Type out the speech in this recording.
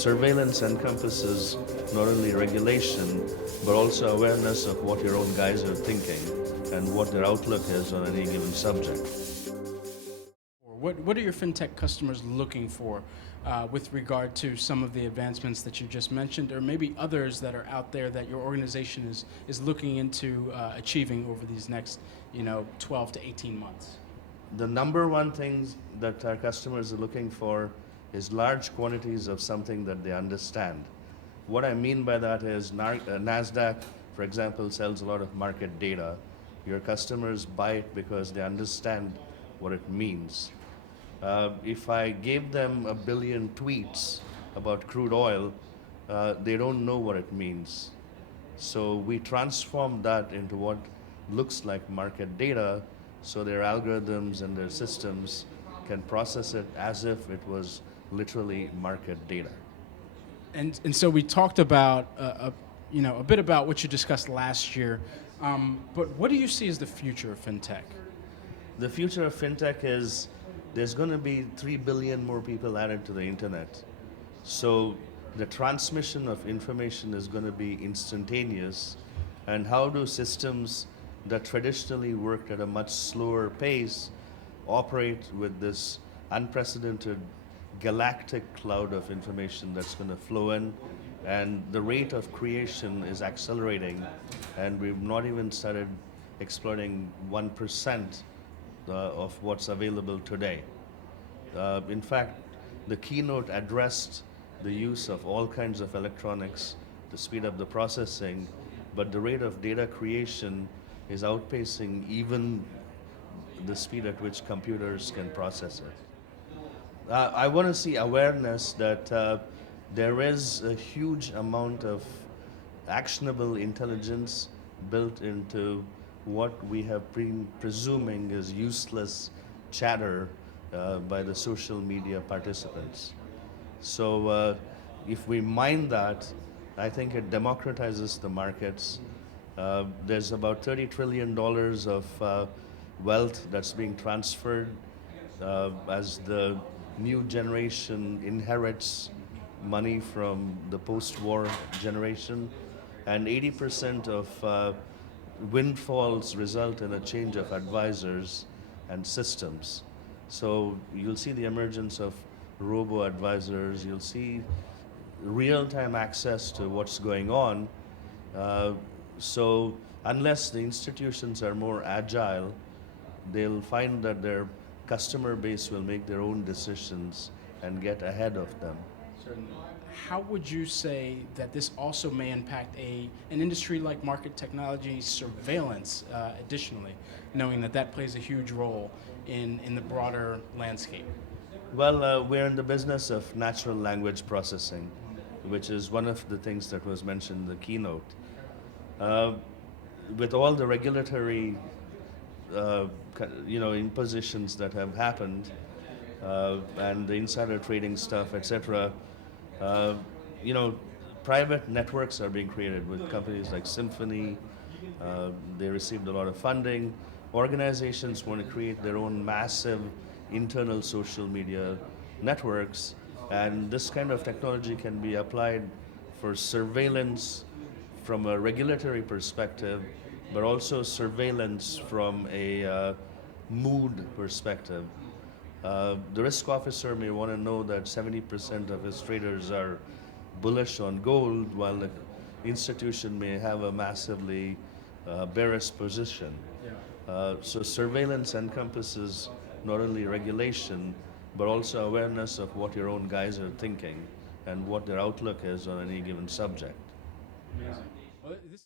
surveillance encompasses not only regulation, but also awareness of what your own guys are thinking and what their outlook is on any given subject. What are your fintech customers looking for with regard to some of the advancements that you just mentioned, or maybe others that are out there that your organization is looking into achieving over these next 12 to 18 months? The number one thing that our customers are looking for is large quantities of something that they understand. What I mean by that is Nasdaq, for example, sells a lot of market data. Your customers buy it because they understand what it means. If I gave them a billion tweets about crude oil, they don't know what it means. So we transform that into what looks like market data, so their algorithms and their systems can process it as if it was literally market data. And so we talked about a bit about what you discussed last year, but what do you see as the future of fintech? The future of fintech is there's going to be 3 billion more people added to the internet. So the transmission of information is going to be instantaneous. And how do systems that traditionally worked at a much slower pace operate with this unprecedented galactic cloud of information that's going to flow in? And the rate of creation is accelerating, and we've not even started exploiting 1% of what's available today. In fact, the keynote addressed the use of all kinds of electronics to speed up the processing, but the rate of data creation is outpacing even the speed at which computers can process it. I want to see awareness that there is a huge amount of actionable intelligence built into what we have been presuming is useless chatter by the social media participants. So if we mine that, I think it democratizes the markets. There's about $30 trillion of wealth that's being transferred as the new generation inherits money from the post-war generation, and 80% of windfalls result in a change of advisors and systems. So you'll see the emergence of robo-advisors, you'll see real-time access to what's going on. So unless the institutions are more agile, they'll find that their customer base will make their own decisions and get ahead of them. Certainly. How would you say that this also may impact an industry like market technology surveillance additionally, knowing that that plays a huge role in the broader landscape? Well, we're in the business of natural language processing, which is one of the things that was mentioned in the keynote. With all the regulatory impositions that have happened, and the insider trading stuff, etc., private networks are being created with companies like Symphony. They received a lot of funding. Organizations want to create their own massive internal social media networks, and this kind of technology can be applied for surveillance from a regulatory perspective, but also surveillance from a mood perspective. The risk officer may want to know that 70% of his traders are bullish on gold, while the institution may have a massively bearish position. So surveillance encompasses not only regulation, but also awareness of what your own guys are thinking and what their outlook is on any given subject. Amazing. Well, this